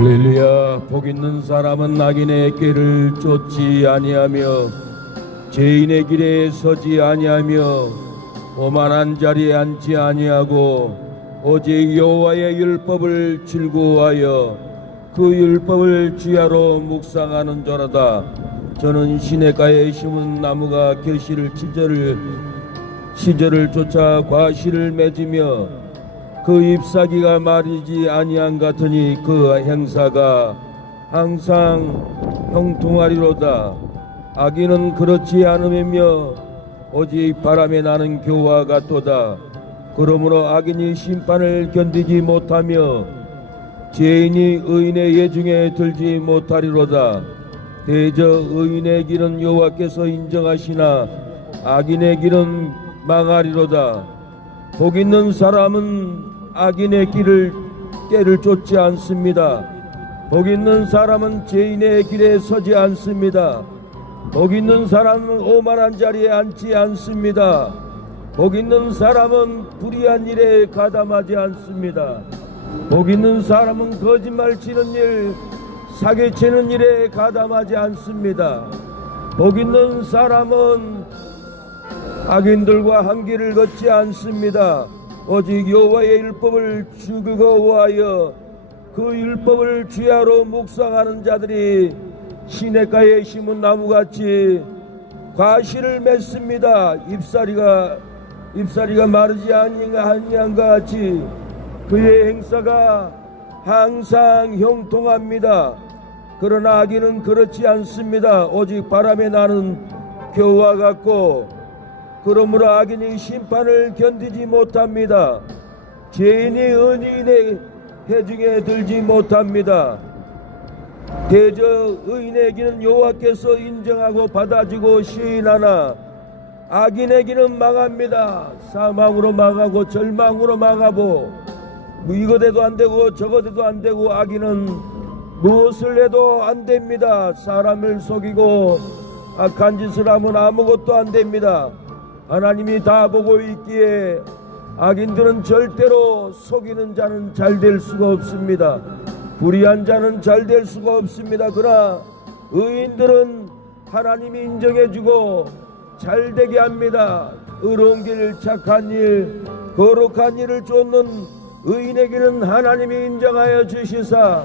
할렐루야. 복 있는 사람은 악인의 길을 쫓지 아니하며 죄인의 길에 서지 아니하며 오만한 자리에 앉지 아니하고 오직 여호와의 율법을 즐거워하여 그 율법을 주야로 묵상하는 자로다. 저는 시냇가에 심은 나무가 결실을 시절을 쫓아 과실을 맺으며 그 잎사귀가 마르지 아니한 같으니 그 행사가 항상 형통하리로다. 악인은 그렇지 않으며 오직 바람에 나는 교와 같도다. 그러므로 악인이 심판을 견디지 못하며 죄인이 의인의 예중에 들지 못하리로다. 대저 의인의 길은 여호와께서 인정하시나 악인의 길은 망하리로다. 복 있는 사람은 악인의 길을 쫓지 않습니다. 복 있는 사람은 죄인의 길에 서지 않습니다. 복 있는 사람은 오만한 자리에 앉지 않습니다. 복 있는 사람은 불의한 일에 가담하지 않습니다. 복 있는 사람은 거짓말 치는 일, 사기치는 일에 가담하지 않습니다. 복 있는 사람은 악인들과 한 길을 걷지 않습니다. 오직 여호와의 율법을 즐거워하여 그 율법을 주야로 묵상하는 자들이 시냇가에 심은 나무같이 과실을 맺습니다. 잎사리가 마르지 아니한 것 같이 그의 행사가 항상 형통합니다. 그러나 악인은 그렇지 않습니다. 오직 바람에 나는 겨와 같고 그러므로 악인이 심판을 견디지 못합니다. 죄인이 의인의 해중에 들지 못합니다. 대저 의인의 길은 여호와께서 인정하고 받아주고 시인하나 악인의 길은 망합니다. 사망으로 망하고 절망으로 망하고 이것에도 안되고 저것에도 안되고 악인은 무엇을 해도 안됩니다. 사람을 속이고 악한 짓을 하면 아무것도 안됩니다. 하나님이 다 보고 있기에 악인들은 절대로 속이는 자는 잘 될 수가 없습니다. 불의한 자는 잘 될 수가 없습니다. 그러나 의인들은 하나님이 인정해주고 잘 되게 합니다. 의로운 길, 착한 일, 거룩한 일을 쫓는 의인의 길은 하나님이 인정하여 주시사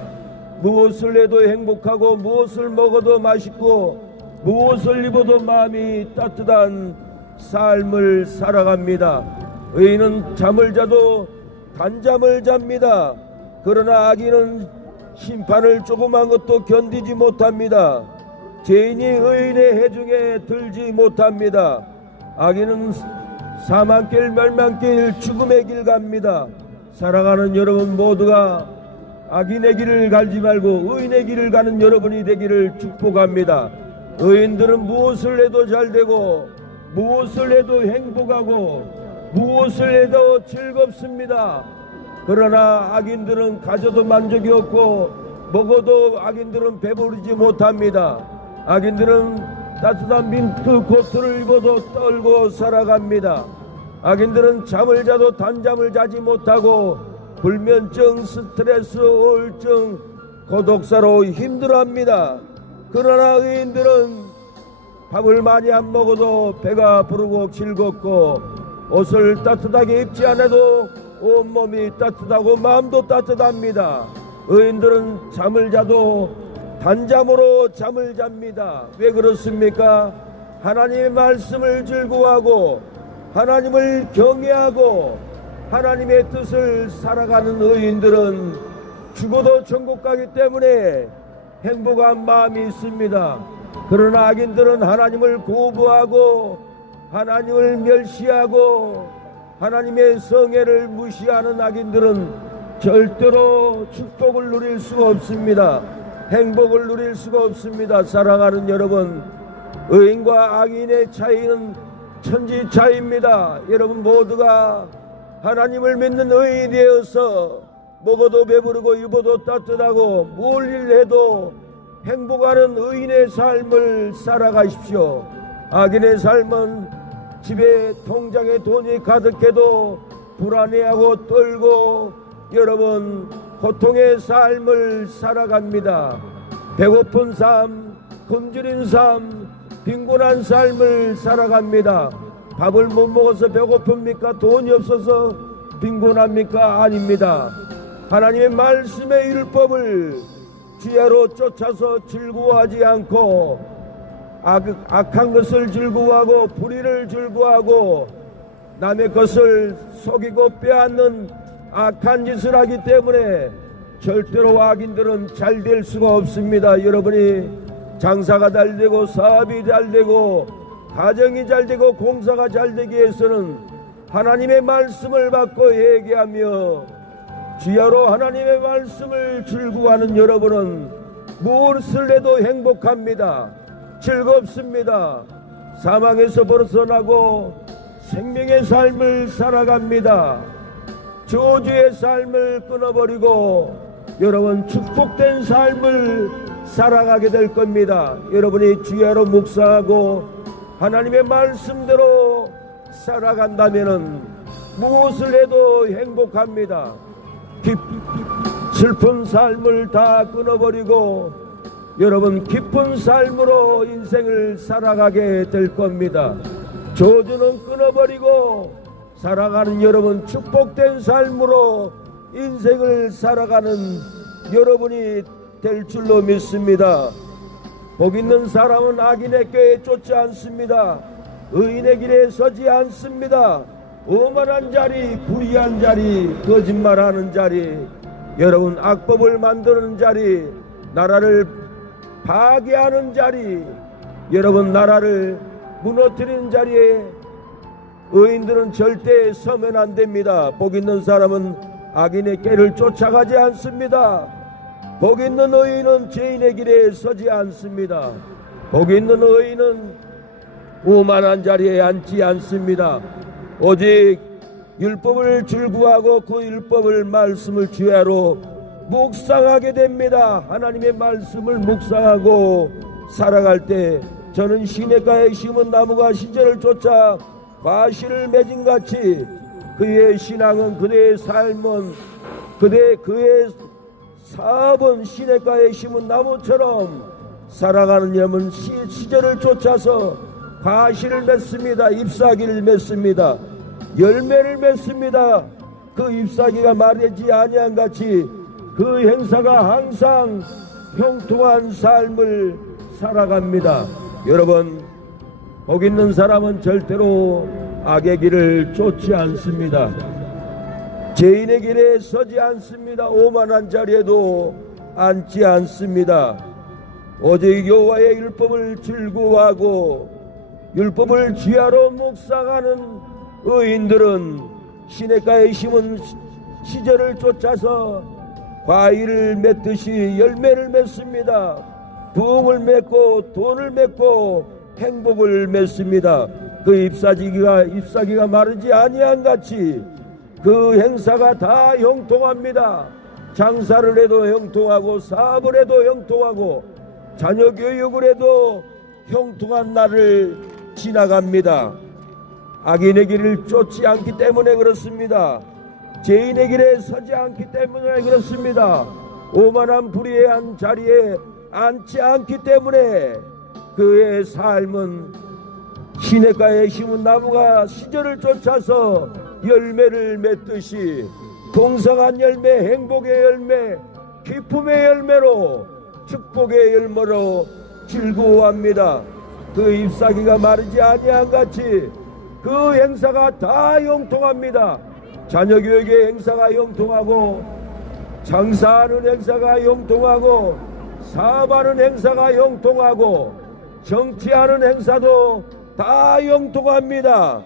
무엇을 해도 행복하고 무엇을 먹어도 맛있고 무엇을 입어도 마음이 따뜻한 삶을 살아갑니다. 의인은 잠을 자도 단잠을 잡니다. 그러나 악인은 심판을 조그만 것도 견디지 못합니다. 죄인이 의인의 해중에 들지 못합니다. 악인은 사망길, 멸망길, 죽음의 길 갑니다. 사랑하는 여러분 모두가 악인의 길을 가지 말고 의인의 길을 가는 여러분이 되기를 축복합니다. 의인들은 무엇을 해도 잘되고 무엇을 해도 행복하고 무엇을 해도 즐겁습니다. 그러나 악인들은 가져도 만족이 없고 먹어도 악인들은 배부르지 못합니다. 악인들은 따뜻한 민트 코트를 입어도 떨고 살아갑니다. 악인들은 잠을 자도 단잠을 자지 못하고 불면증, 스트레스, 우울증, 고독사로 힘들어합니다. 그러나 의인들은 밥을 많이 안 먹어도 배가 부르고 즐겁고 옷을 따뜻하게 입지 않아도 온몸이 따뜻하고 마음도 따뜻합니다. 의인들은 잠을 자도 단잠으로 잠을 잡니다. 왜 그렇습니까? 하나님의 말씀을 즐거워하고 하나님을 경외하고 하나님의 뜻을 살아가는 의인들은 죽어도 천국 가기 때문에 행복한 마음이 있습니다. 그러나 악인들은 하나님을 거부하고 하나님을 멸시하고 하나님의 성애를 무시하는 악인들은 절대로 축복을 누릴 수가 없습니다. 행복을 누릴 수가 없습니다. 사랑하는 여러분, 의인과 악인의 차이는 천지 차이입니다. 여러분 모두가 하나님을 믿는 의인이 되어서 먹어도 배부르고 입어도 따뜻하고 뭘 일해도 행복하는 의인의 삶을 살아가십시오. 악인의 삶은 집에 통장에 돈이 가득해도 불안해하고 떨고 여러분 고통의 삶을 살아갑니다. 배고픈 삶, 굶주린 삶, 빈곤한 삶을 살아갑니다. 밥을 못 먹어서 배고픕니까? 돈이 없어서 빈곤합니까? 아닙니다. 하나님의 말씀의 율법을 지혜로 쫓아서 즐거워하지 않고 악한 것을 즐거워하고 불의를 즐거워하고 남의 것을 속이고 빼앗는 악한 짓을 하기 때문에 절대로 악인들은 잘 될 수가 없습니다. 여러분이 장사가 잘 되고 사업이 잘 되고 가정이 잘 되고 공사가 잘 되기 위해서는 하나님의 말씀을 받고 회개하며 지혜로 하나님의 말씀을 즐거워하는 여러분은 무엇을 해도 행복합니다. 즐겁습니다. 사망에서 벗어나고 생명의 삶을 살아갑니다. 저주의 삶을 끊어버리고 여러분 축복된 삶을 살아가게 될 겁니다. 여러분이 지혜로 묵상하고 하나님의 말씀대로 살아간다면 무엇을 해도 행복합니다. 슬픈 삶을 다 끊어버리고 여러분 기쁜 삶으로 인생을 살아가게 될 겁니다. 저주는 끊어버리고 살아가는 여러분 축복된 삶으로 인생을 살아가는 여러분이 될 줄로 믿습니다. 복 있는 사람은 악인의 꾀에 쫓지 않습니다. 의인의 길에 서지 않습니다. 오만한 자리, 불의한 자리, 거짓말하는 자리, 여러분 악법을 만드는 자리, 나라를 파괴하는 자리, 여러분 나라를 무너뜨리는 자리에 의인들은 절대 서면 안 됩니다. 복 있는 사람은 악인의 꾀를 쫓아가지 않습니다. 복 있는 의인은 죄인의 길에 서지 않습니다. 복 있는 의인은 오만한 자리에 앉지 않습니다. 오직 율법을 즐거워하고 그 율법을 말씀을 주야로 묵상하게 됩니다. 하나님의 말씀을 묵상하고 살아갈 때 저는 시냇가에 심은 나무가 시절을 쫓아 과실을 맺은 같이 그의 신앙은 그의 삶은 그의 사업은 시냇가에 심은 나무처럼 살아가는 여러분 시절을 쫓아서 과실을 맺습니다. 잎사귀를 맺습니다. 열매를 맺습니다. 그 잎사귀가 마르지 아니한 같이 그 행사가 항상 형통한 삶을 살아갑니다. 여러분 복 있는 사람은 절대로 악의 길을 쫓지 않습니다. 죄인의 길에 서지 않습니다. 오만한 자리에도 앉지 않습니다. 오직 여호와의 율법을 즐거워하고 율법을 지혜로 묵상하는 의인들은 시냇가에 심은 시절을 쫓아서 과일을 맺듯이 열매를 맺습니다. 부흥을 맺고 돈을 맺고 행복을 맺습니다. 그 잎사귀가 마르지 아니한 같이 그 행사가 다 형통합니다. 장사를 해도 형통하고 사업을 해도 형통하고 자녀 교육을 해도 형통한 날을 지나갑니다. 악인의 길을 쫓지 않기 때문에 그렇습니다. 죄인의 길에 서지 않기 때문에 그렇습니다. 오만한 불의한 자리에 앉지 않기 때문에 그의 삶은 시냇가에 심은 나무가 시절을 쫓아서 열매를 맺듯이 동성한 열매, 행복의 열매, 기쁨의 열매로 축복의 열매로 즐거워합니다. 그 잎사귀가 마르지 아니한 같이 그 행사가 다 형통합니다. 자녀 교육의 행사가 형통하고 장사하는 행사가 형통하고 사업하는 행사가 형통하고 정치하는 행사도 다 형통합니다.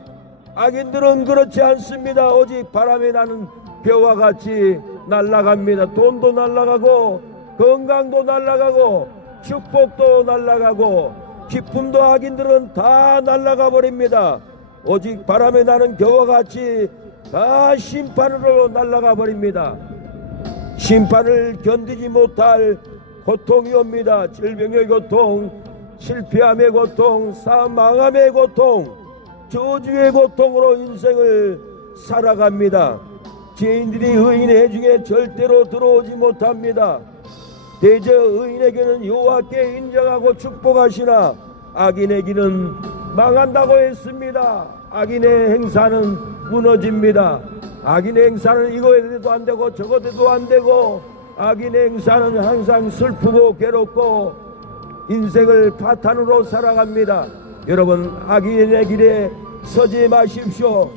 악인들은 그렇지 않습니다. 오직 바람에 나는 벼와 같이 날아갑니다. 돈도 날아가고 건강도 날아가고 축복도 날아가고 기쁨도 악인들은 다 날아가 버립니다. 오직 바람에 나는 겨와 같이 다 심판으로 날아가 버립니다. 심판을 견디지 못할 고통이 옵니다. 질병의 고통, 실패함의 고통, 사망함의 고통, 저주의 고통으로 인생을 살아갑니다. 죄인들이 의인의 중에 절대로 들어오지 못합니다. 대저 의인에게는 여호와께 인정하고 축복하시나 악인의 길은 망한다고 했습니다. 악인의 행사는 무너집니다. 악인의 행사는 이거 해도 안 되고 저거 해도 안 되고, 악인의 행사는 항상 슬프고 괴롭고 인생을 파탄으로 살아갑니다. 여러분, 악인의 길에 서지 마십시오.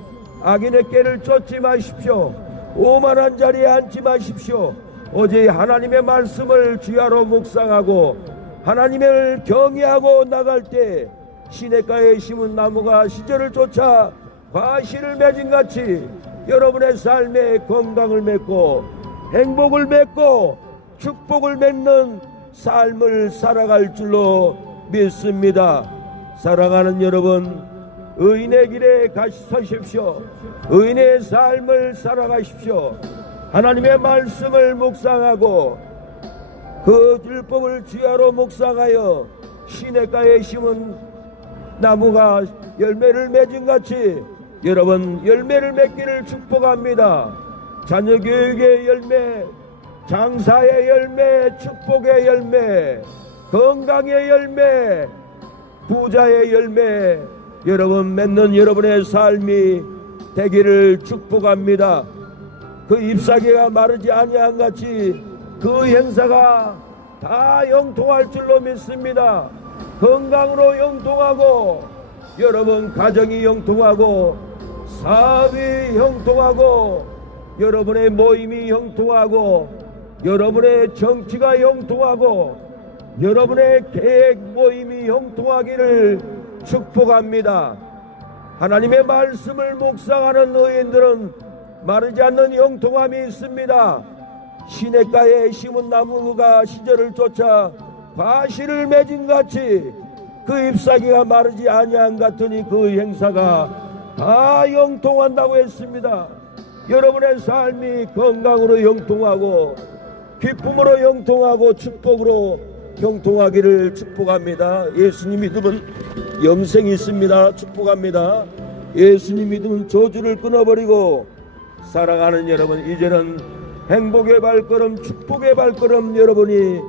악인의 길을 쫓지 마십시오. 오만한 자리에 앉지 마십시오. 오직 하나님의 말씀을 주야로 묵상하고 하나님을 경외하고 나갈 때 시냇가에 심은 나무가 시절을 쫓아 과실을 맺은 같이 여러분의 삶에 건강을 맺고 행복을 맺고 축복을 맺는 삶을 살아갈 줄로 믿습니다. 사랑하는 여러분, 의인의 길에 서십시오. 의인의 삶을 살아가십시오. 하나님의 말씀을 묵상하고 그 율법을 주야로 묵상하여 시냇가에 심은 나무가 열매를 맺은 같이 여러분 열매를 맺기를 축복합니다. 자녀 교육의 열매, 장사의 열매, 축복의 열매, 건강의 열매, 부자의 열매, 여러분 맺는 여러분의 삶이 되기를 축복합니다. 그 잎사귀가 마르지 아니한 같이 그 행사가 다 형통할 줄로 믿습니다. 건강으로 형통하고 여러분 가정이 형통하고 사업이 형통하고 여러분의 모임이 형통하고 여러분의 정치가 형통하고 여러분의 계획 모임이 형통하기를 축복합니다. 하나님의 말씀을 묵상하는 의인들은 마르지 않는 형통함이 있습니다. 시냇가에 심은 나무가 시절을 쫓아 과실을 맺은 같이 그 잎사귀가 마르지 아니한 같으니 그 행사가 다 형통한다고 했습니다. 여러분의 삶이 건강으로 형통하고 기쁨으로 형통하고 축복으로 형통하기를 축복합니다. 예수님 믿으면 영생이 있습니다. 축복합니다. 예수님 믿으면 저주를 끊어버리고, 사랑하는 여러분, 이제는 행복의 발걸음, 축복의 발걸음 여러분이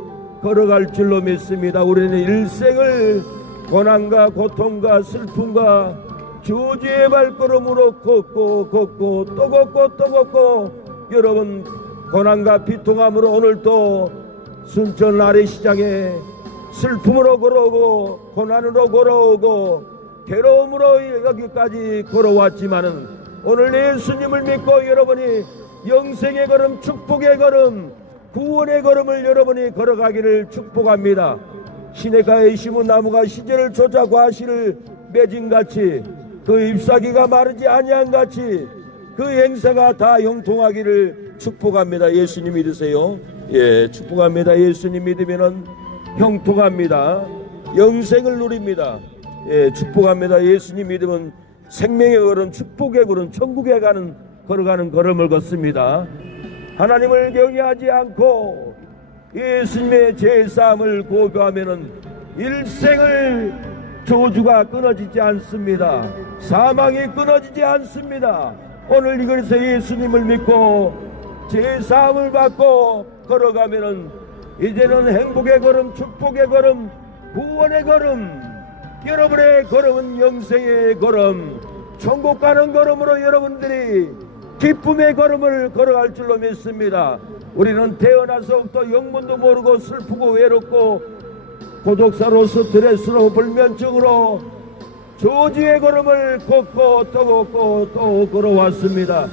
걸어갈 줄로 믿습니다. 우리는 일생을 고난과 고통과 슬픔과 저주의 발걸음으로 걷고 또 걷고 여러분 고난과 비통함으로 오늘도 순천 아래시장에 슬픔으로 걸어오고 고난으로 걸어오고 괴로움으로 여기까지 걸어왔지만은 오늘 예수님을 믿고 여러분이 영생의 걸음, 축복의 걸음, 구원의 걸음을 여러분이 걸어가기를 축복합니다. 시냇가에 심은 나무가 시절을 쫓아 과실을 맺은 같이 그 잎사귀가 마르지 아니한 같이 그 행사가 다 형통하기를 축복합니다. 예수님 믿으세요? 예, 축복합니다. 예수님 믿으면은 형통합니다. 영생을 누립니다. 예, 축복합니다. 예수님 믿으면 생명의 걸음, 축복의 걸음, 천국에 걸어가는 걸음을 걷습니다. 하나님을 경외하지 않고 예수님의 제사함을 고백하면은 일생을 저주가 끊어지지 않습니다. 사망이 끊어지지 않습니다. 오늘 이곳에서 예수님을 믿고 제사함을 받고 걸어가면은 이제는 행복의 걸음, 축복의 걸음, 구원의 걸음, 여러분의 걸음은 영생의 걸음, 천국 가는 걸음으로 여러분들이 기쁨의 걸음을 걸어갈 줄로 믿습니다. 우리는 태어나서부터 영문도 모르고 슬프고 외롭고 고독사로 스트레스로 불면증으로 저주의 걸음을 걷고 또 걷고 또 걸어왔습니다.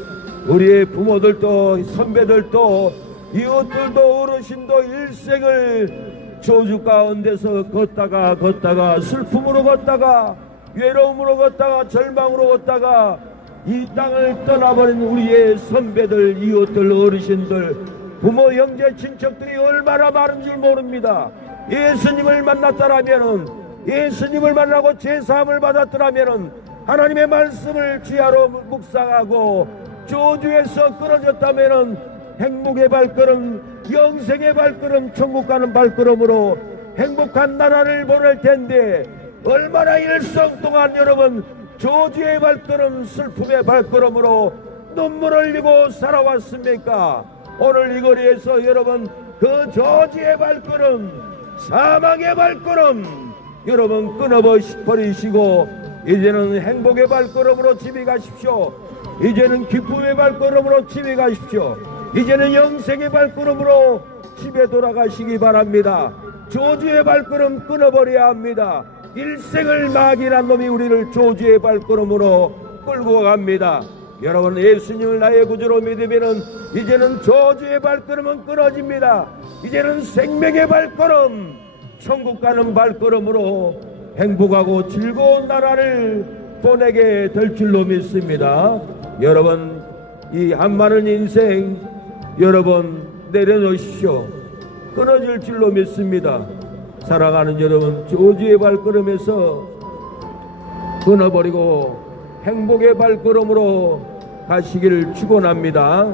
우리의 부모들도 선배들도 이웃들도 어르신도 일생을 저주 가운데서 걷다가 슬픔으로 걷다가 외로움으로 걷다가 절망으로 걷다가 이 땅을 떠나버린 우리의 선배들, 이웃들, 어르신들, 부모, 형제, 친척들이 얼마나 많은 줄 모릅니다. 예수님을 만났더라면은, 예수님을 만나고 제사함을 받았더라면은, 하나님의 말씀을 주야로 묵상하고 저주에서 끊어졌다면은 행복의 발걸음, 영생의 발걸음, 천국 가는 발걸음으로 행복한 나라를 보낼 텐데 얼마나 일생 동안 여러분 저주의 발걸음, 슬픔의 발걸음으로 눈물 흘리고 살아왔습니까? 오늘 이 거리에서 여러분 그 저주의 발걸음, 사망의 발걸음 여러분 끊어버리시고 이제는 행복의 발걸음으로 집에 가십시오. 이제는 기쁨의 발걸음으로 집에 가십시오. 이제는 영생의 발걸음으로 집에 돌아가시기 바랍니다. 저주의 발걸음 끊어버려야 합니다. 일생을 막이란 놈이 우리를 저주의 발걸음으로 끌고 갑니다. 여러분, 예수님을 나의 구주로 믿으면은 이제는 저주의 발걸음은 끊어집니다. 이제는 생명의 발걸음, 천국 가는 발걸음으로 행복하고 즐거운 나라를 보내게 될 줄로 믿습니다. 여러분, 이 한많은 인생 여러분 내려놓으십시오. 끊어질 줄로 믿습니다. 살아가는 여러분, 저주의 발걸음에서 끊어버리고 행복의 발걸음으로 가시기를 축원합니다.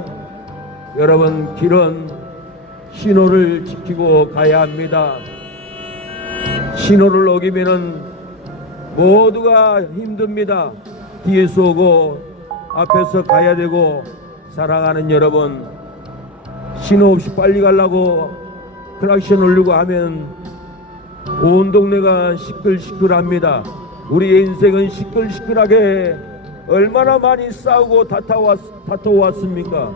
여러분, 길은 신호를 지키고 가야 합니다. 신호를 어기면은 모두가 힘듭니다. 뒤에서 오고 앞에서 가야 되고, 사랑하는 여러분, 신호 없이 빨리 가려고 클락션 울리고 하면 온 동네가 시끌시끌합니다. 우리의 인생은 시끌시끌하게 얼마나 많이 싸우고 다퉈왔습니까?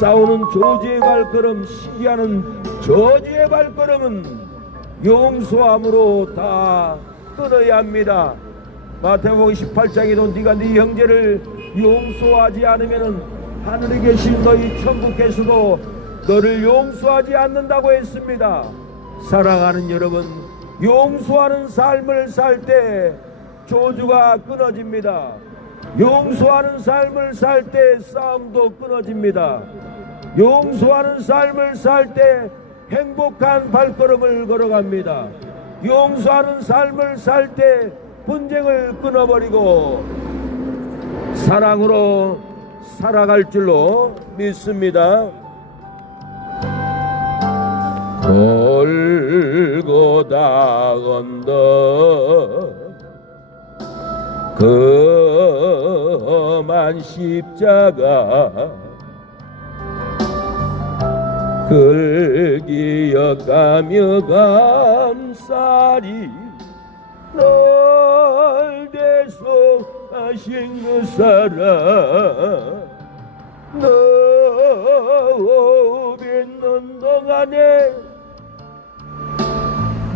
싸우는 저주의 발걸음, 시기하는 저주의 발걸음은 용서함으로 다 끊어야 합니다. 마태복음 18장에도 네가 네 형제를 용서하지 않으면 하늘에 계신 너희 천국께서도 너를 용서하지 않는다고 했습니다. 사랑하는 여러분, 용서하는 삶을 살 때 저주가 끊어집니다. 용서하는 삶을 살 때 싸움도 끊어집니다. 용서하는 삶을 살 때 행복한 발걸음을 걸어갑니다. 용서하는 삶을 살 때 분쟁을 끊어버리고 사랑으로 살아갈 줄로 믿습니다. 골고다 언덕 그 험한 십자가 그를 기억하며 감사리 널 대속하신 그 사랑 너 빚는 동안에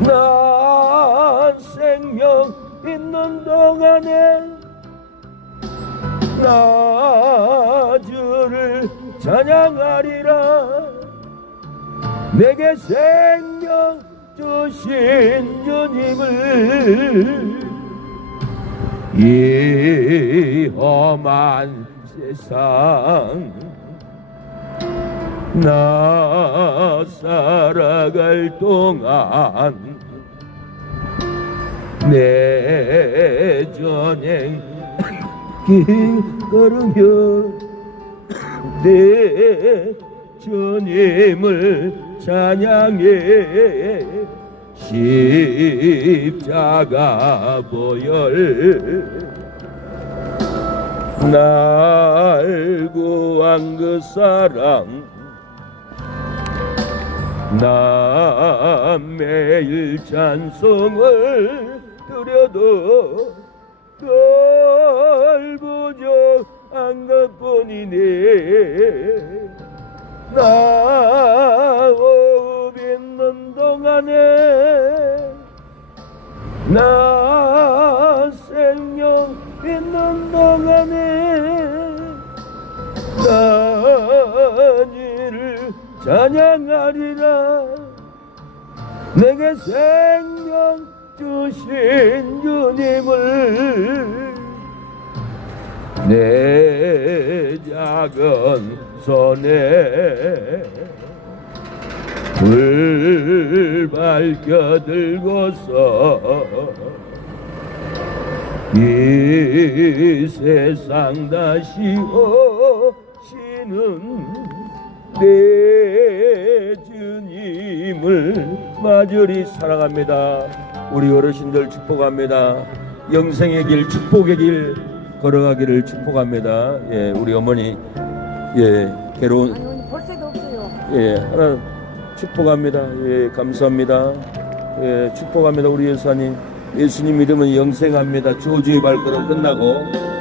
난 생명 있는 동안에 나 주를 찬양하리라. 내게 생명 주신 주님을 이 험한 세상 나 살아갈 동안 내 전행 길 걸으며 내 주님을 찬양해 십자가 보혈 날 구한 그 사랑 나 매일 찬송을 드려도 널 부족한 것뿐이네. 나 호흡 있는 동안에 나 생명 있는 동안에 나 주를 찬양하리라. 내게 생명 주신 주님을 내 작은 손에 불 밝혀 들고서 이 세상 다시 오시는 내 주님을 마저리 사랑합니다. 우리 어르신들 축복합니다. 영생의 길, 축복의 길 걸어가기를 축복합니다. 예, 우리 어머니 예, 괴로운 아니 오늘 벌새도 없어요. 예, 하나 축복합니다. 예, 감사합니다. 예, 축복합니다. 우리 예수님. 예수님 믿으면 영생합니다. 저주의 발걸음 끝나고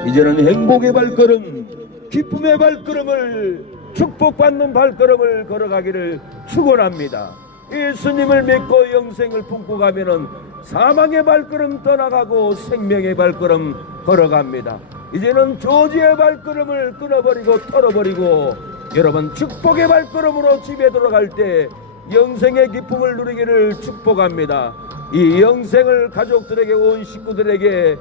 이제는 행복의 발걸음, 기쁨의 발걸음을, 축복받는 발걸음을 걸어가기를 축원합니다. 예수님을 믿고 영생을 품고 가면은 사망의 발걸음 떠나가고 생명의 발걸음 걸어갑니다. 이제는 저주의 발걸음을 끊어버리고 털어버리고 여러분 축복의 발걸음으로 집에 돌아갈 때 영생의 기쁨을 누리기를 축복합니다. 이 영생을 가족들에게, 온 식구들에게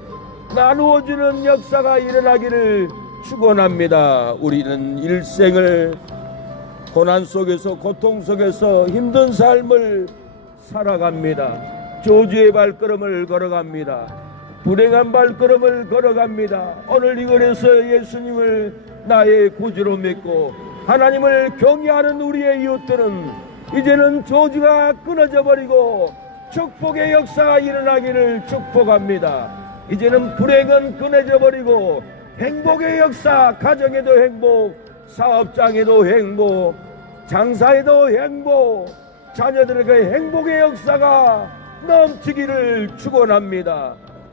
나누어주는 역사가 일어나기를 축원합니다. 우리는 일생을 고난 속에서, 고통 속에서 힘든 삶을 살아갑니다. 저주의 발걸음을 걸어갑니다. 불행한 발걸음을 걸어갑니다. 오늘 이 거리에서 예수님을 나의 구주로 믿고 하나님을 경외하는 우리의 이웃들은 이제는 저주가 끊어져 버리고 축복의 역사가 일어나기를 축복합니다. 이제는 불행은 끊어져 버리고 행복의 역사, 가정에도 행복, 사업장에도 행복, 장사에도 행복, 자녀들에게 행복의 역사가 넘치기를 축원합니다.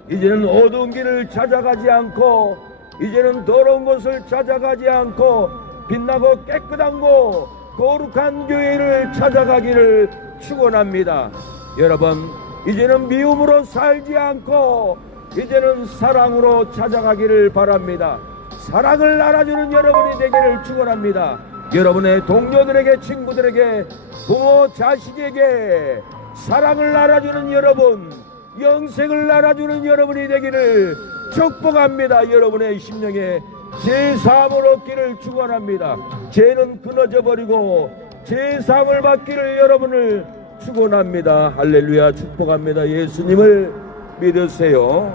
이제는 어두운 길을 찾아가지 않고, 이제는 더러운 곳을 찾아가지 않고 빛나고 깨끗한 곳, 거룩한 교회를 찾아가기를 축원합니다. 여러분, 이제는 미움으로 살지 않고 이제는 사랑으로 찾아가기를 바랍니다. 사랑을 알아주는 여러분이 되기를 축원합니다. 여러분의 동료들에게, 친구들에게, 부모, 자식에게 사랑을 알아주는 여러분, 영생을 알아주는 여러분이 되기를 축복합니다. 여러분의 심령에 제사함을 얻기를 축원합니다. 죄는 끊어져 버리고 제사함을 받기를 여러분을 축원합니다. 할렐루야. 축복합니다. 예수님을 믿으세요.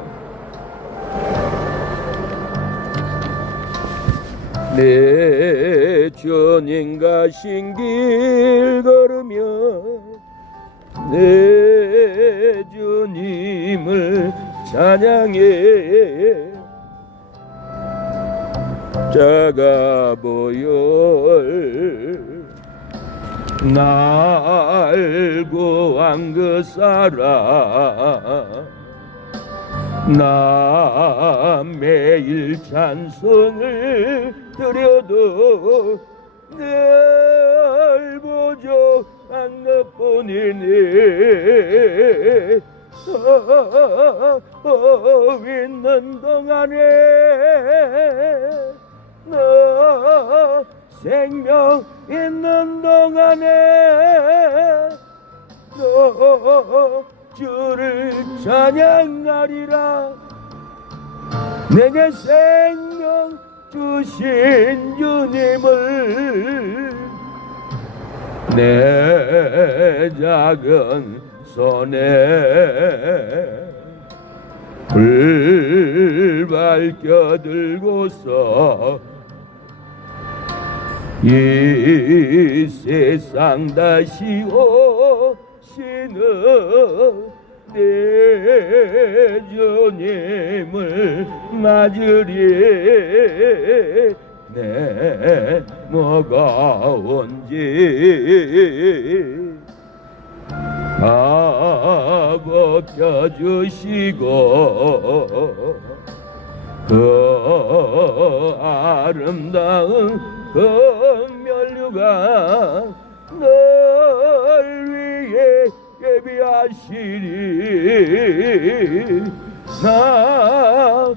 내 주님 가신 길 걸으며 내 주님을 찬양해 작아 보여 날 구한 그 사랑 나 매일 찬송을 드려도 늘 부족한 것뿐이니 있는 동안에 너 생명 있는 동안에 너 주를 찬양하리라. 내게 생명 주신 주님을 내 작은 손에 불 밝혀 들고서 이 세상 다시 오시는 내 주님을 맞으리. 내 무거운지 다 벗겨주시고 그 아름다운 그 면류가 널 위해 예비하시리. 나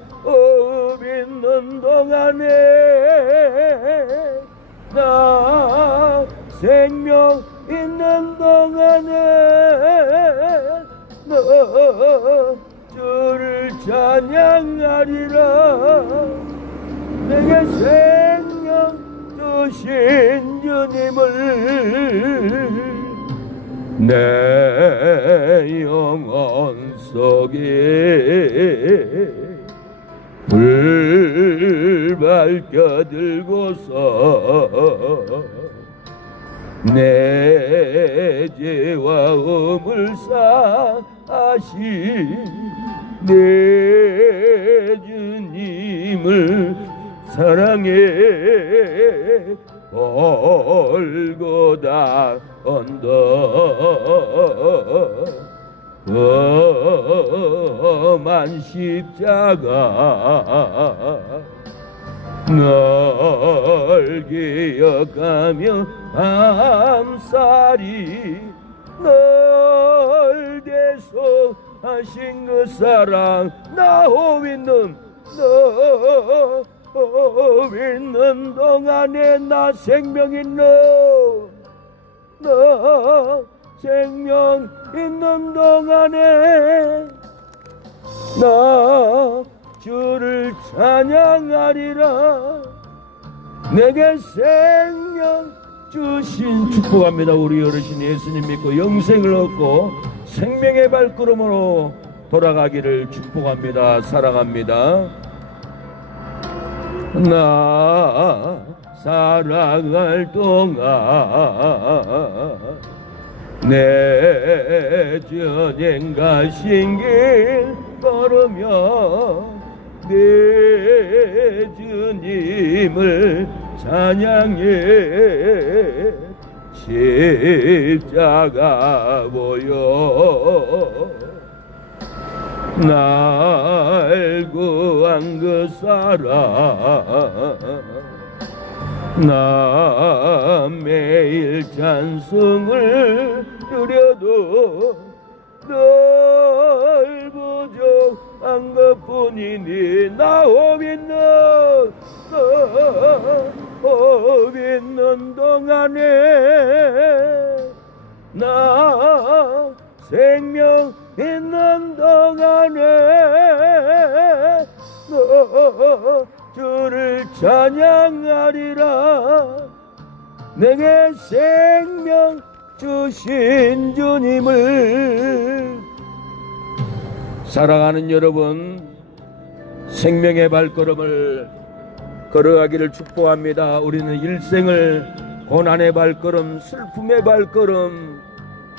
있는 동안에 나 생명 있는 동안에 너 주를 찬양하리라. 내게 생명 주신 주님을 내 영혼 속에 불 밝혀 들고서 내 죄와 음을 사하시 내 주님을 사랑해 골고다 언덕 험한 십자가 널 기억하며 밤살이 널 대속하신 그 사랑 나 호있는 너 있는 동안에 나 생명 있는 너 생명 있는 동안에 나 주를 찬양하리라. 내게 생명 주신 축복합니다. 우리 어르신 예수님 믿고 영생을 얻고 생명의 발걸음으로 돌아가기를 축복합니다. 사랑합니다. 나 살아갈 동안 내 전행 가신 길 걸으며 내 주님을 찬양해 십자가 보여 날 구한 그 사랑 나 매일 찬송을 드려도 널 부족한 것뿐이니 나 홉 있는 동안에 나 생명 있는 동안에 너 주를 찬양하리라. 내게 생명 주신 주님을. 사랑하는 여러분, 생명의 발걸음을 걸어가기를 축복합니다. 우리는 일생을 고난의 발걸음, 슬픔의 발걸음,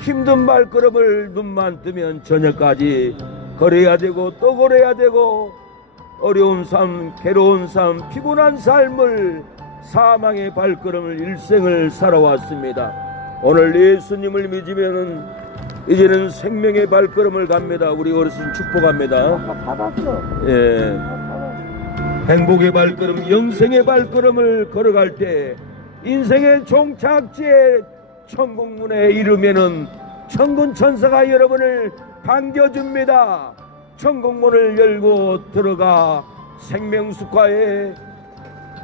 힘든 발걸음을 눈만 뜨면 저녁까지 걸어야 되고 또 걸어야 되고 어려운 삶, 괴로운 삶, 피곤한 삶을 사망의 발걸음을 일생을 살아왔습니다. 오늘 예수님을 믿으면은 이제는 생명의 발걸음을 갑니다. 우리 어르신 축복합니다. 예, 행복의 발걸음, 영생의 발걸음을 걸어갈 때 인생의 종착지에 천국문에 이르면은 천군 천사가 여러분을 반겨줍니다. 천국문을 열고 들어가 생명수가에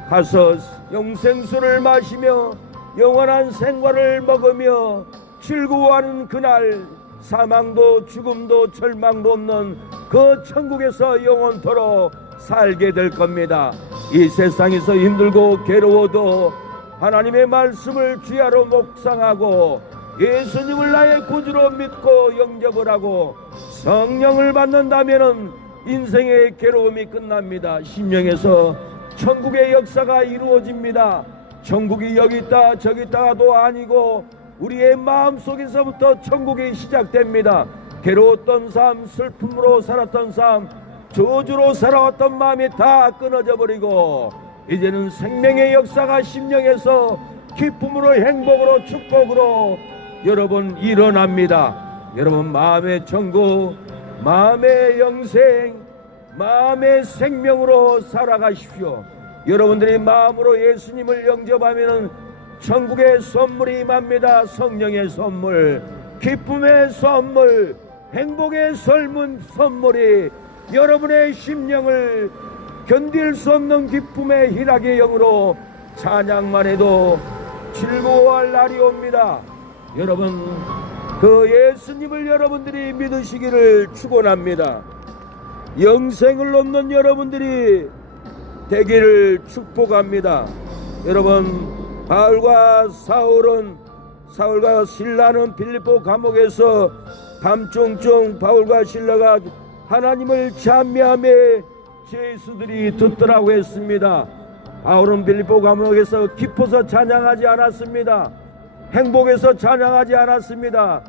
가서 영생수를 마시며 영원한 생과를 먹으며 즐거워하는 그날 사망도 죽음도 절망도 없는 그 천국에서 영원토록 살게 될 겁니다. 이 세상에서 힘들고 괴로워도 하나님의 말씀을 주야로 묵상하고 예수님을 나의 구주로 믿고 영접을 하고 성령을 받는다면은 인생의 괴로움이 끝납니다. 심령에서 천국의 역사가 이루어집니다. 천국이 여기 있다 저기 있다도 아니고 우리의 마음속에서부터 천국이 시작됩니다. 괴로웠던 삶, 슬픔으로 살았던 삶, 저주로 살아왔던 마음이 다 끊어져 버리고 이제는 생명의 역사가 심령에서 기쁨으로 행복으로 축복으로 여러분 일어납니다. 여러분 마음의 천국, 마음의 영생, 마음의 생명으로 살아가십시오. 여러분들이 마음으로 예수님을 영접하면 천국의 선물이 임합니다. 성령의 선물, 기쁨의 선물, 행복의 선물이 여러분의 심령을 견딜 수 없는 기쁨의 희락의 영으로 찬양만 해도 즐거워할 날이 옵니다. 여러분 그 예수님을 여러분들이 믿으시기를 축원합니다. 영생을 얻는 여러분들이 되기를 축복합니다. 여러분 바울과 사울과 실라는 빌립보 감옥에서 밤중중 바울과 실라가 하나님을 찬미하며 죄수들이 듣더라고 했습니다. 바울은 빌립보 감옥에서 기뻐서 찬양하지 않았습니다. 행복해서 찬양하지 않았습니다.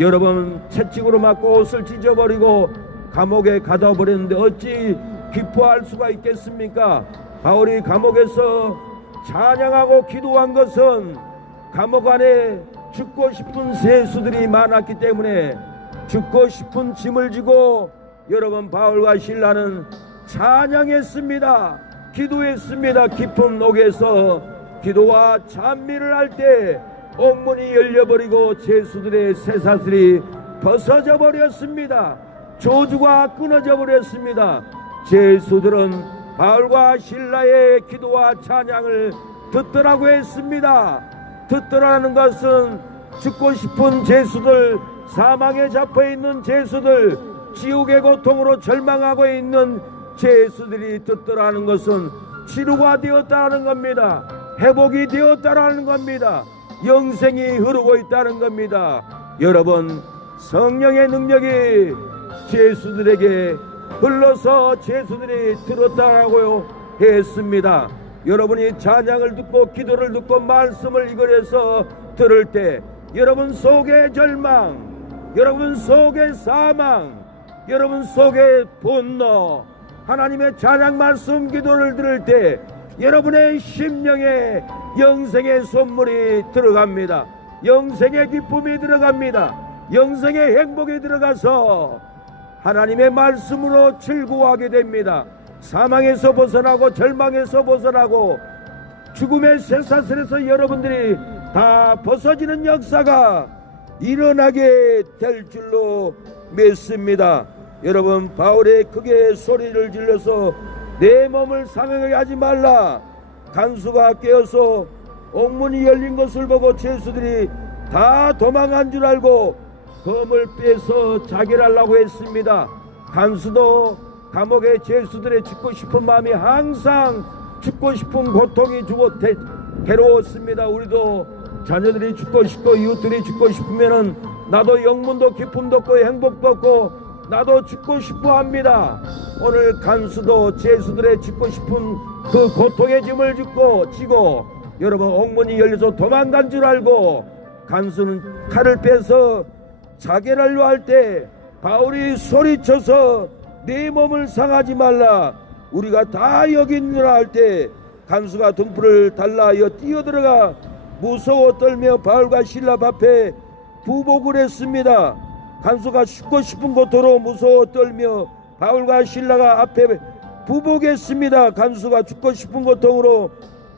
여러분 채찍으로 맞고 옷을 찢어버리고 감옥에 가둬버렸는데 어찌 기뻐할 수가 있겠습니까? 바울이 감옥에서 찬양하고 기도한 것은 감옥 안에 죽고 싶은 세수들이 많았기 때문에 죽고 싶은 짐을 지고 여러분 바울과 실라는 찬양했습니다. 기도했습니다. 깊은 옥에서 기도와 찬미를 할 때 옥문이 열려버리고 죄수들의 쇠사슬이 벗어져 버렸습니다. 저주가 끊어져 버렸습니다. 죄수들은 바울과 실라의 기도와 찬양을 듣더라고 했습니다. 듣더라는 것은 죽고 싶은 죄수들, 사망에 잡혀있는 죄수들, 지옥의 고통으로 절망하고 있는 죄수들이 듣더라는 것은 치료가 되었다는 겁니다. 회복이 되었다는 겁니다. 영생이 흐르고 있다는 겁니다. 여러분, 성령의 능력이 죄수들에게 흘러서 죄수들이 들었다라고 했습니다. 여러분이 찬양을 듣고 기도를 듣고 말씀을 이거에서 들을 때 여러분 속의 절망, 여러분 속의 사망, 여러분 속의 분노, 하나님의 찬양 말씀 기도를 들을 때 여러분의 심령에 영생의 선물이 들어갑니다. 영생의 기쁨이 들어갑니다. 영생의 행복이 들어가서 하나님의 말씀으로 즐거워하게 됩니다. 사망에서 벗어나고 절망에서 벗어나고 죽음의 쇠사슬에서 여러분들이 다 벗어지는 역사가 일어나게 될 줄로 믿습니다. 여러분, 바울이 크게 소리를 질러서 내 몸을 상하게 하지 말라. 간수가 깨어서 옥문이 열린 것을 보고 죄수들이 다 도망한 줄 알고 검을 빼서 자결하려고 했습니다. 간수도 감옥의 죄수들의 죽고 싶은 마음이 항상 죽고 싶은 고통이 주고 괴로웠습니다. 우리도 자녀들이 죽고 싶고 이웃들이 죽고 싶으면은 나도 영문도 기쁨도 없고 행복도 없고 나도 죽고 싶어 합니다. 오늘 간수도 죄수들의 죽고 싶은 그 고통의 짐을 지고 여러분 옥문이 열려서 도망간 줄 알고 간수는 칼을 빼서 자결하려 할 때 바울이 소리쳐서 네 몸을 상하지 말라. 우리가 다 여기 있느라 할 때 간수가 등불을 달라하여 뛰어들어가 무서워 떨며 바울과 실라 앞에 부복을 했습니다. 간수가 죽고 싶은 고통으로 무서워 떨며 바울과 실라가 앞에 부복했습니다. 간수가 죽고 싶은 고통으로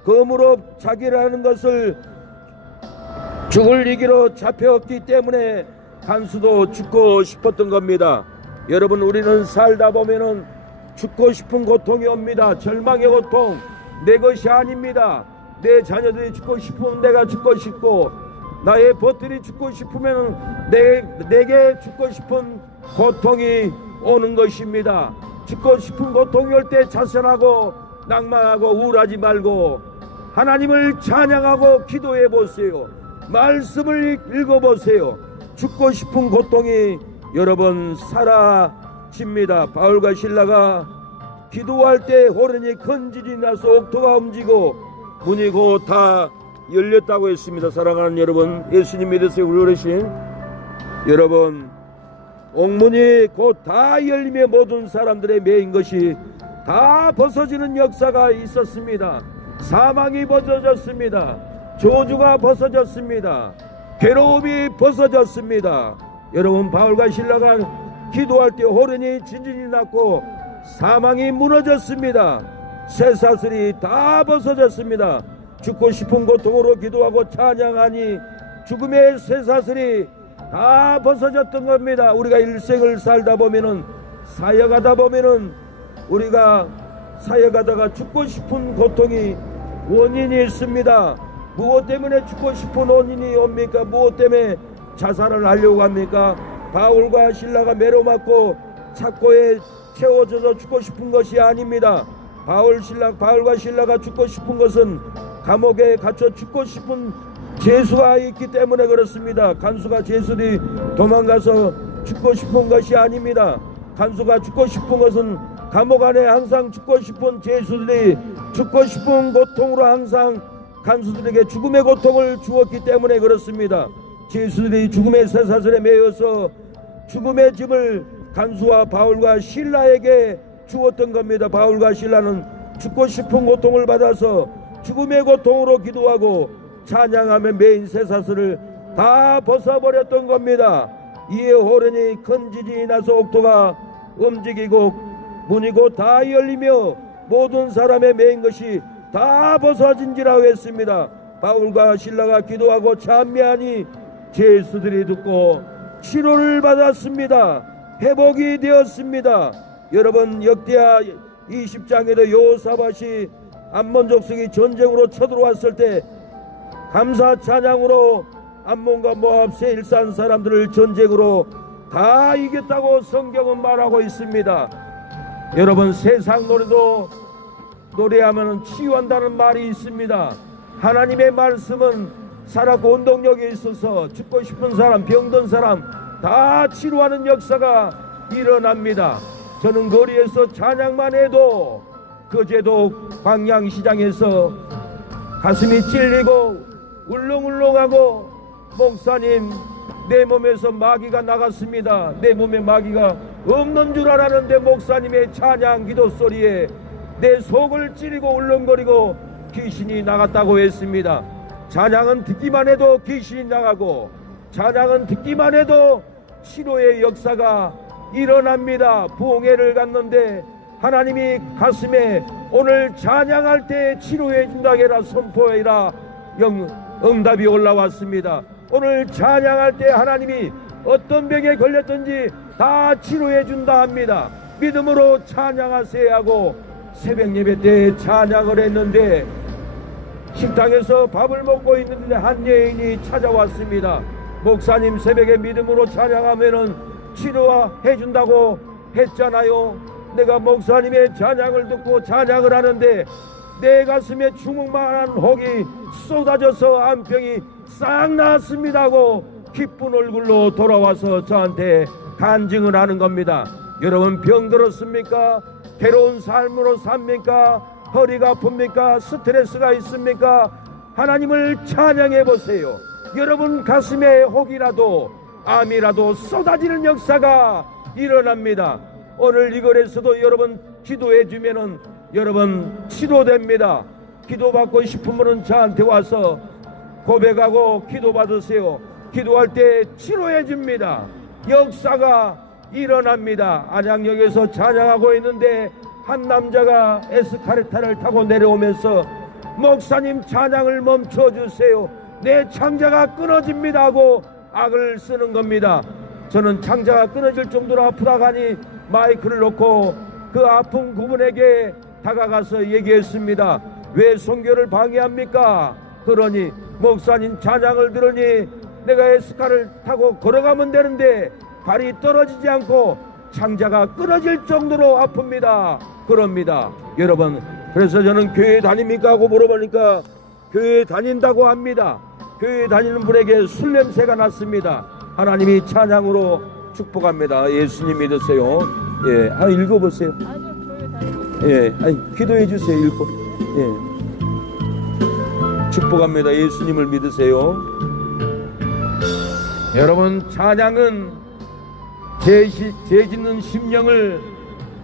검으로 자기라는 것을 죽을 이기로 잡혀왔기 때문에 간수도 죽고 싶었던 겁니다. 여러분, 우리는 살다 보면은 죽고 싶은 고통이 옵니다. 절망의 고통, 내 것이 아닙니다. 내 자녀들이 죽고 싶으면 내가 죽고 싶고 나의 벗들이 죽고 싶으면 내게 죽고 싶은 고통이 오는 것입니다. 죽고 싶은 고통이 올 때 자선하고 낭망하고 우울하지 말고 하나님을 찬양하고 기도해 보세요. 말씀을 읽어보세요. 죽고 싶은 고통이 여러분 사라집니다. 바울과 실라가 기도할 때 호련히 큰 질이 나서 옥토가 움직이고 문이 곧 다 열렸다고 했습니다. 사랑하는 여러분, 예수님 믿으세요. 우리 어르신 여러분, 옥문이 곧 다 열리며 모든 사람들의 매인 것이 다 벗어지는 역사가 있었습니다. 사망이 벗어졌습니다. 저주가 벗어졌습니다. 괴로움이 벗어졌습니다. 여러분, 바울과 실라가 기도할 때 호련히 진진이 났고 사망이 무너졌습니다. 쇠사슬이 다 벗어졌습니다. 죽고 싶은 고통으로 기도하고 찬양하니 죽음의 쇠사슬이 다 벗어졌던 겁니다. 우리가 일생을 살다 보면은 사역하다 보면은 우리가 사역하다가 죽고 싶은 고통이 원인이 있습니다. 무엇 때문에 죽고 싶은 원인이 옵니까? 무엇 때문에 자살을 하려고 합니까? 바울과 실라가 매로맞고 착고에 채워져서 죽고 싶은 것이 아닙니다. 바울과 실라가 죽고 싶은 것은 감옥에 갇혀 죽고 싶은 죄수가 있기 때문에 그렇습니다. 간수가 죄수들이 도망가서 죽고 싶은 것이 아닙니다. 간수가 죽고 싶은 것은 감옥 안에 항상 죽고 싶은 죄수들이 죽고 싶은 고통으로 항상 간수들에게 죽음의 고통을 주었기 때문에 그렇습니다. 죄수들이 죽음의 쇠사슬에 매여서 죽음의 짐을 간수와 바울과 실라에게 주었던 겁니다. 바울과 실라는 죽고 싶은 고통을 받아서 죽음의 고통으로 기도하고 찬양하며 메인 쇠사슬을 다 벗어버렸던 겁니다. 이에 호련히 큰 지진이 나서 옥토가 움직이고 문이 곧 다 열리며 모든 사람의 메인 것이 다 벗어진지라고 했습니다. 바울과 실라가 기도하고 찬미하니 죄수들이 듣고 치료를 받았습니다. 회복이 되었습니다. 여러분, 역대하 20장에도 여호사밧이 암몬 족속이 전쟁으로 쳐들어왔을 때 감사 찬양으로 암몬과 모압 세일산 사람들을 전쟁으로 다 이겼다고 성경은 말하고 있습니다. 여러분, 세상 노래도 노래하면 치유한다는 말이 있습니다. 하나님의 말씀은 살아고 운동력이 있어서 죽고 싶은 사람, 병든 사람 다 치료하는 역사가 일어납니다. 저는 거리에서 찬양만 해도 그제도 광양시장에서 가슴이 찔리고 울렁울렁하고, 목사님 내 몸에서 마귀가 나갔습니다. 내 몸에 마귀가 없는 줄 알았는데 목사님의 찬양 기도 소리에 내 속을 찌르고 울렁거리고 귀신이 나갔다고 했습니다. 찬양은 듣기만 해도 귀신이 나가고, 찬양은 듣기만 해도 치료의 역사가 일어납니다. 부흥회를 갔는데 하나님이 가슴에 오늘 찬양할 때 치료해 준다고 해라, 선포해라, 응답이 올라왔습니다. 오늘 찬양할 때 하나님이 어떤 병에 걸렸든지 다 치료해 준다 합니다. 믿음으로 찬양하세요 하고 새벽 예배 때 찬양을 했는데 식당에서 밥을 먹고 있는데 한 여인이 찾아왔습니다. 목사님, 새벽에 믿음으로 찬양하면은 치료해 준다고 했잖아요. 내가 목사님의 찬양을 듣고 찬양을 하는데 내 가슴에 주먹만한 혹이 쏟아져서 암병이 싹 나았습니다 하고 기쁜 얼굴로 돌아와서 저한테 간증을 하는 겁니다. 여러분, 병 들었습니까? 괴로운 삶으로 삽니까? 허리가 아픕니까? 스트레스가 있습니까? 하나님을 찬양해 보세요. 여러분 가슴에 혹이라도 암이라도 쏟아지는 역사가 일어납니다. 오늘 이거에서도 여러분 기도해 주면은 여러분 치료됩니다. 기도받고 싶은 분은 저한테 와서 고백하고 기도받으세요. 기도할 때 치료해 줍니다. 역사가 일어납니다. 안양역에서 찬양하고 있는데 한 남자가 에스카레타를 타고 내려오면서 목사님, 찬양을 멈춰주세요, 내 창자가 끊어집니다 하고 악을 쓰는 겁니다. 저는 창자가 끊어질 정도로 아프다고 하니 마이크를 놓고 그 아픈 그분에게 다가가서 얘기했습니다. 왜 선교를 방해합니까? 그러니 목사님, 찬양을 들으니 내가 에스카를 타고 걸어가면 되는데 발이 떨어지지 않고 창자가 끊어질 정도로 아픕니다. 그럽니다. 여러분, 그래서 저는 교회 다닙니까 하고 물어보니까 교회 다닌다고 합니다. 교회 다니는 분에게 술 냄새가 났습니다. 하나님이 찬양으로 축복합니다. 예수님 믿으세요. 예, 읽어보세요. 예, 기도해 주세요. 읽고. 예, 축복합니다. 예수님을 믿으세요. 여러분, 찬양은 죄 짓는 심령을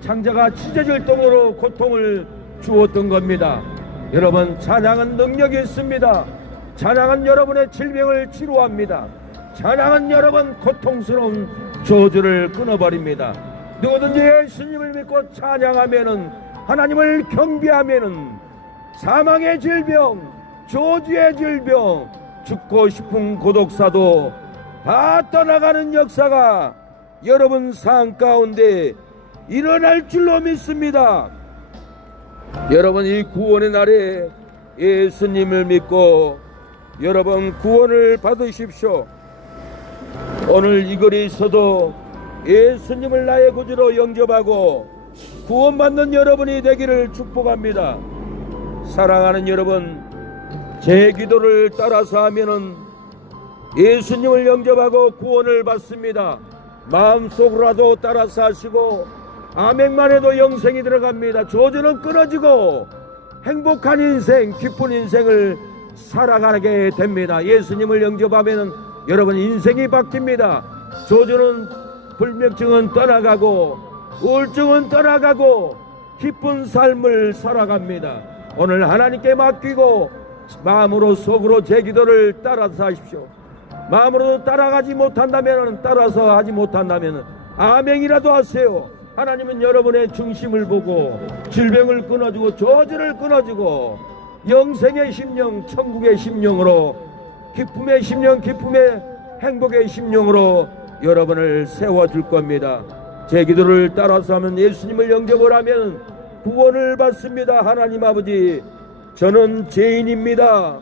창자가 찢어질 정도로 고통을 주었던 겁니다. 여러분, 찬양은 능력이 있습니다. 찬양은 여러분의 질병을 치료합니다. 찬양은 여러분 고통스러운 저주를 끊어버립니다. 누구든지 예수님을 믿고 찬양하면은, 하나님을 경배하면은 사망의 질병, 저주의 질병, 죽고 싶은 고독사도 다 떠나가는 역사가 여러분 삶 가운데 일어날 줄로 믿습니다. 여러분, 이 구원의 날에 예수님을 믿고 여러분 구원을 받으십시오. 오늘 이 거리에서도 예수님을 나의 구주로 영접하고 구원받는 여러분이 되기를 축복합니다. 사랑하는 여러분, 제 기도를 따라서 하면은 예수님을 영접하고 구원을 받습니다. 마음속으로라도 따라서 하시고 아멘만 해도 영생이 들어갑니다. 저주는 끊어지고 행복한 인생, 기쁜 인생을 살아가게 됩니다. 예수님을 영접하면 여러분 인생이 바뀝니다. 저주는 불면증은 떠나가고 우울증은 떠나가고 기쁜 삶을 살아갑니다. 오늘 하나님께 맡기고 마음으로 속으로 제 기도를 따라서 하십시오. 마음으로 따라가지 못한다면, 따라서 하지 못한다면 아멘이라도 하세요. 하나님은 여러분의 중심을 보고 질병을 끊어주고 저주를 끊어주고 영생의 심령, 천국의 심령으로, 기쁨의 심령, 기쁨의 행복의 심령으로 여러분을 세워줄 겁니다. 제 기도를 따라서 하면, 예수님을 영접을 하면 구원을 받습니다. 하나님 아버지, 저는 죄인입니다.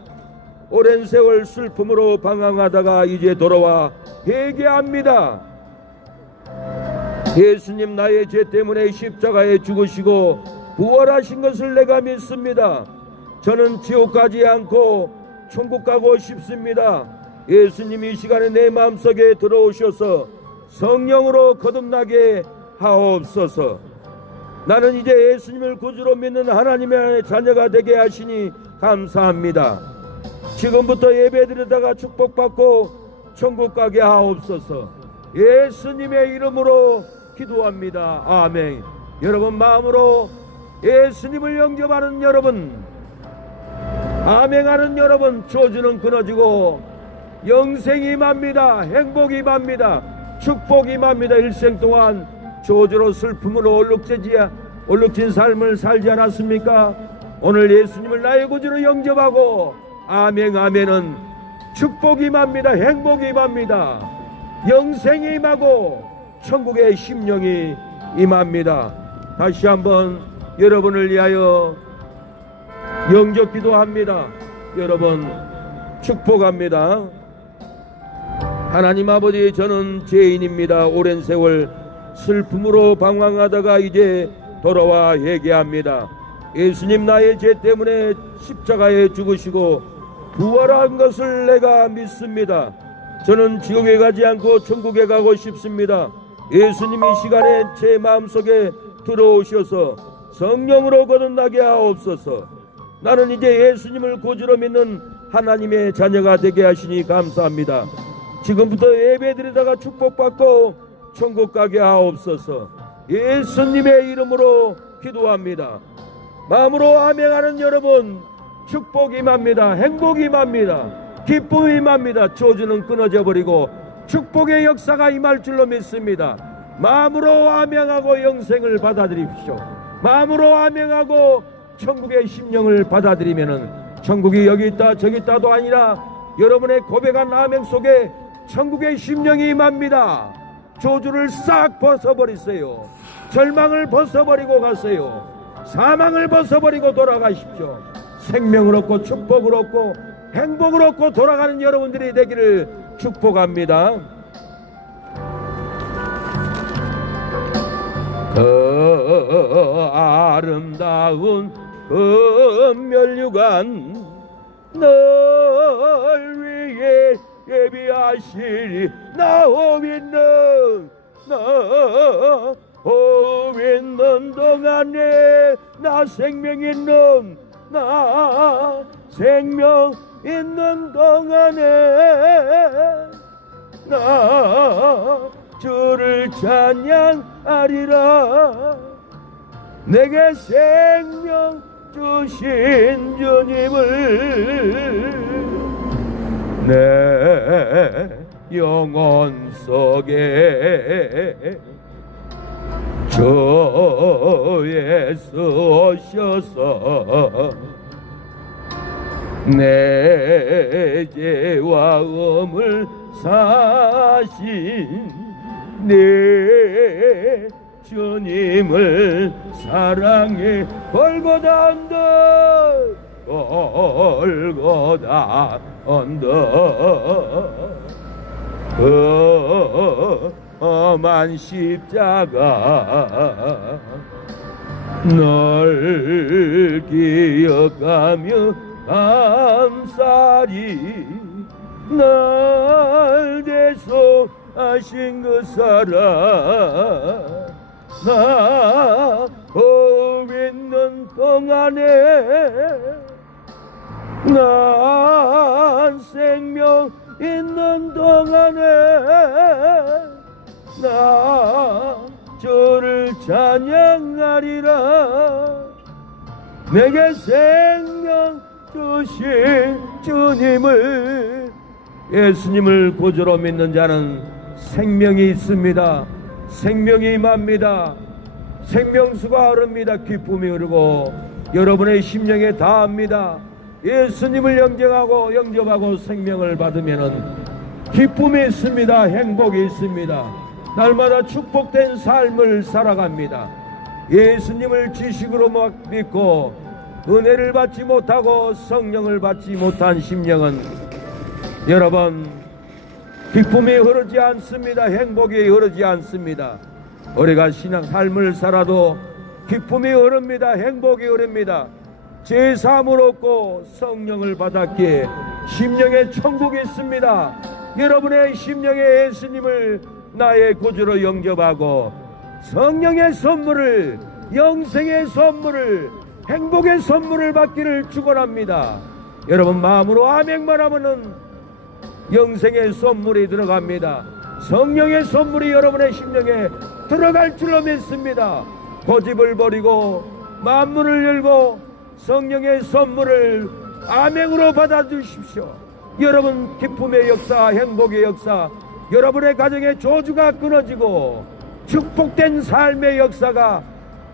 오랜 세월 슬픔으로 방황하다가 이제 돌아와 회개합니다. 예수님, 나의 죄 때문에 십자가에 죽으시고 부활하신 것을 내가 믿습니다. 저는 지옥 가지 않고 천국 가고 싶습니다. 예수님, 이 시간에 내 마음속에 들어오셔서 성령으로 거듭나게 하옵소서. 나는 이제 예수님을 구주로 믿는 하나님의 자녀가 되게 하시니 감사합니다. 지금부터 예배드리다가 축복받고 천국 가게 하옵소서. 예수님의 이름으로 기도합니다. 아멘. 여러분, 마음으로 예수님을 영접하는 여러분, 아멘하는 여러분, 저주는 끊어지고 영생이 임합니다. 행복이 임합니다. 축복이 임합니다. 일생 동안 저주로 슬픔으로 얼룩진 삶을 살지 않았습니까? 오늘 예수님을 나의 구주로 영접하고 아멘, 아멘은 축복이 임합니다. 행복이 임합니다. 영생이 임하고 천국의 심령이 임합니다. 다시 한번 여러분을 위하여 영접 기도합니다. 여러분 축복합니다. 하나님 아버지, 저는 죄인입니다. 오랜 세월 슬픔으로 방황하다가 이제 돌아와 회개합니다. 예수님, 나의 죄 때문에 십자가에 죽으시고 부활한 것을 내가 믿습니다. 저는 지옥에 가지 않고 천국에 가고 싶습니다. 예수님, 이 시간에 제 마음속에 들어오셔서 성령으로 거듭나게 하옵소서. 나는 이제 예수님을 구주로 믿는 하나님의 자녀가 되게 하시니 감사합니다. 지금부터 예배드리다가 축복받고 천국 가게 하옵소서. 예수님의 이름으로 기도합니다. 마음으로 아멘하는 여러분, 축복이 임합니다. 행복이 임합니다. 기쁨이 임합니다. 저주는 끊어져 버리고 축복의 역사가 임할 줄로 믿습니다. 마음으로 아멘하고 영생을 받아들이십시오. 마음으로 아멘하고 천국의 심령을 받아들이면은 천국이 여기 있다 저기 있다도 아니라 여러분의 고백한 아멘 속에 천국의 심령이 임합니다. 저주를 싹 벗어버리세요. 절망을 벗어버리고 가세요. 사망을 벗어버리고 돌아가십시오. 생명을 얻고 축복을 얻고 행복을 얻고 돌아가는 여러분들이 되기를 축복합니다. 그 아름다운 멸류관 널 위해 예비하시리. 나 호있는 동안에 나 생명 있는 생명 있는 동안에 나 주를 찬양하리라. 내게 생명 주신 주님을 내 영혼 속에 주 예수 오셔서 내 죄와 음을 사신 내 주님을 사랑해. 골고다 언덕 그 험한 십자가 널 기억하며 감사리. 날 대속하신 그 사랑 나 있는 동안에 난 생명 있는 동안에 나 주를 찬양하리라. 내게 생명 주신 주님을, 예수님을 구주로 믿는 자는 생명이 있습니다. 생명이 임합니다. 생명수가 흐릅니다. 기쁨이 흐르고 여러분의 심령에 닿습니다. 예수님을 영접하고 생명을 받으면은 기쁨이 있습니다. 행복이 있습니다. 날마다 축복된 삶을 살아갑니다. 예수님을 지식으로 믿고 은혜를 받지 못하고 성령을 받지 못한 심령은 여러분 기쁨이 흐르지 않습니다. 행복이 흐르지 않습니다. 우리가 신앙 삶을 살아도 기쁨이 흐릅니다. 행복이 흐릅니다. 제3을 얻고 성령을 받았기에 심령에 천국이 있습니다. 여러분의 심령에 예수님을 나의 구주로 영접하고 성령의 선물을, 영생의 선물을, 행복의 선물을 받기를 축원합니다. 여러분 마음으로 아멘만 하면은 영생의 선물이 들어갑니다. 성령의 선물이 여러분의 심령에 들어갈 줄로 믿습니다. 고집을 버리고 만문을 열고 성령의 선물을 아멘으로 받아주십시오. 여러분 기쁨의 역사, 행복의 역사, 여러분의 가정의 조주가 끊어지고 축복된 삶의 역사가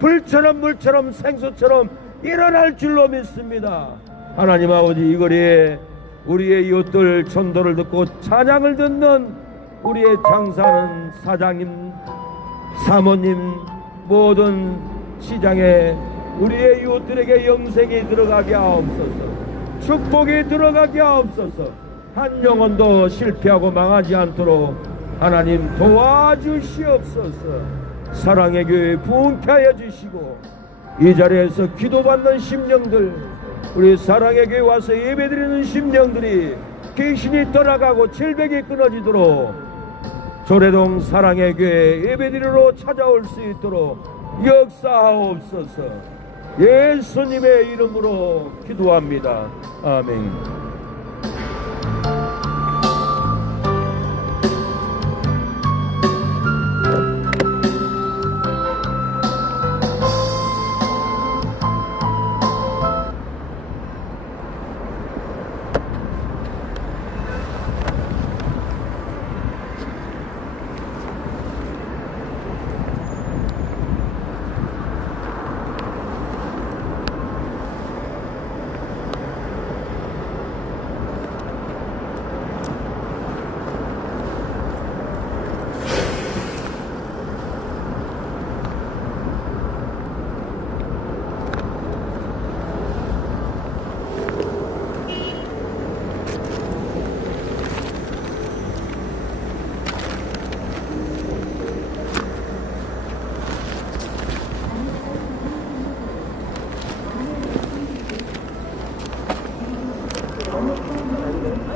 불처럼 물처럼 생수처럼 일어날 줄로 믿습니다. 하나님 아버지, 이 거리에 우리의 이웃들 전도를 듣고 찬양을 듣는 우리의 장사하는 사장님, 사모님, 모든 시장에 우리의 이웃들에게 영생이 들어가게 하옵소서. 축복이 들어가게 하옵소서. 한 영혼도 실패하고 망하지 않도록 하나님 도와주시옵소서. 사랑의 교회 부흥케 하여 주시고, 이 자리에서 기도받는 심령들, 우리 사랑의 교회 와서 예배드리는 심령들이 귀신이 떠나가고 질병이 끊어지도록 조례동 사랑의 교회 예배드리러 찾아올 수 있도록 역사하옵소서. 예수님의 이름으로 기도합니다. 아멘.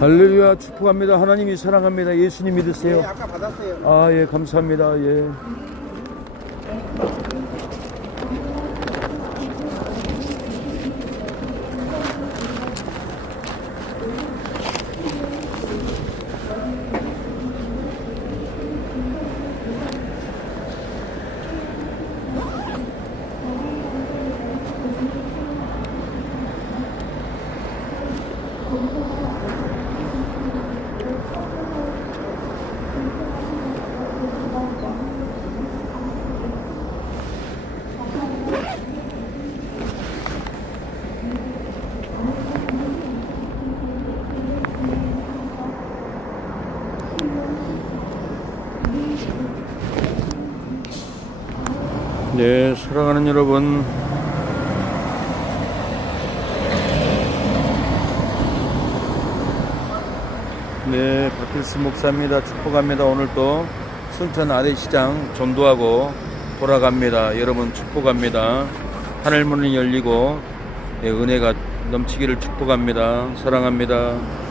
할렐루야, 축복합니다. 하나님이 사랑합니다. 예수님 믿으세요. 네, 아까 받았어요. 아, 예, 감사합니다. 예. 네, 사랑하는 여러분, 네, 박필수 목사입니다. 축복합니다. 오늘도 순천 아래시장 전도하고 돌아갑니다. 여러분 축복합니다. 하늘문이 열리고 네, 은혜가 넘치기를 축복합니다. 사랑합니다.